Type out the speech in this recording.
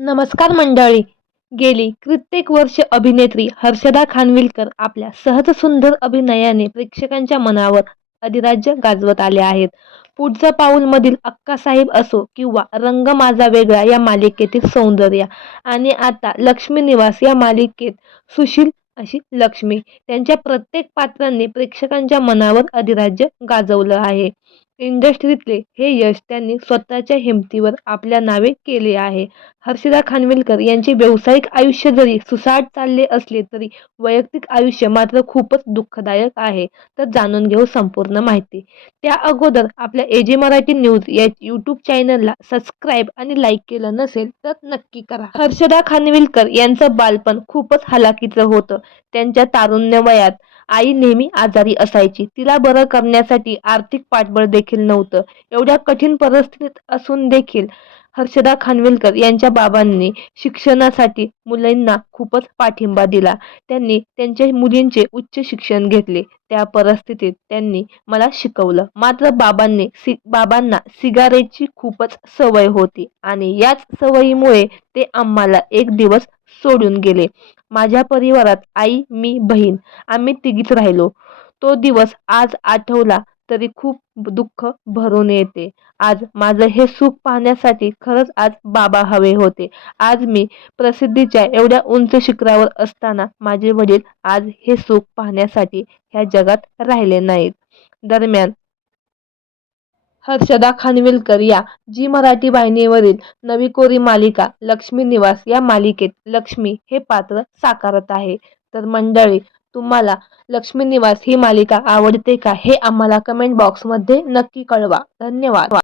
नमस्कार मंडळी. गेली कित्येक वर्ष अभिनेत्री हर्षदा खानविलकर आपल्या सहज सुंदर अभिनयाने प्रेक्षकांच्या मनावर अधिराज्य गाजवत आले आहेत. पुढचं पाऊल मधील अक्कासाहेब असो किंवा रंग माझा वेगळा या मालिकेतील सौंदर्य आणि आता लक्ष्मी निवास या मालिकेत सुशील अशी लक्ष्मी त्यांच्या प्रत्येक पात्रांनी प्रेक्षकांच्या मनावर अधिराज्य गाजवलं आहे. इंडस्ट्रीतले हे यश त्यांनी स्वतःच्या हिमतीवर आपल्या नावे केले आहे. हर्षदा खानविलकर यांचे व्यावसायिक आयुष्य जरी सुसाट चालले असले तरी वैयक्तिक आयुष्य मात्र खूपच दुःखदायक आहे. तर जाणून घेऊ संपूर्ण माहिती. त्या अगोदर आपल्या एजे मराठी न्यूज या यूट्यूब चॅनलला सबस्क्राईब आणि लाईक केलं नसेल तर नक्की करा. हर्षदा खानविलकर यांचं बालपण खूपच हलाखीचं होतं. त्यांच्या तारुण्य वयात आई नेहमी आजारी असायची. तिला बरं करण्यासाठी आर्थिक पाठबळ देखील नव्हतं. एवढ्या कठीण परिस्थितीत असून देखील हर्षदा खानविलकर यांच्या बाबांनी शिक्षणासाठी मुलींना खूपच पाठिंबा दिला. त्यांनी त्यांच्या मुलींचे उच्च शिक्षण घेतले. त्या परिस्थितीत त्यांनी मला शिकवलं. मात्र बाबांनी सि बाबांना सिगारेटची खूपच सवय होती आणि याच सवयीमुळे ते आम्हाला एक दिवस सोडून गेले. माझ्या परिवारात आई मी बहीण आम्ही तिघीच राहिलो. तो दिवस आज आठवला तरी खूप दुःख भरून येते. आज माझं हे सुख पाहण्यासाठी खरंच आज बाबा हवे होते. आज मी प्रसिद्धीच्या एवढ्या उंच शिखरावर असताना माझे वडील आज हे सुख पाहण्यासाठी ह्या जगात राहिले नाहीत. दरम्यान हर्षदा खानविलकर या जी मराठी वाहिनीवरील नवी कोरी मालिका लक्ष्मी निवास या मालिकेत लक्ष्मी हे पात्र साकारत आहे. तर मंडळी तुम्हाला लक्ष्मी निवास ही मालिका आवडते का हे आम्हाला कमेंट बॉक्समध्ये नक्की कळवा. धन्यवाद.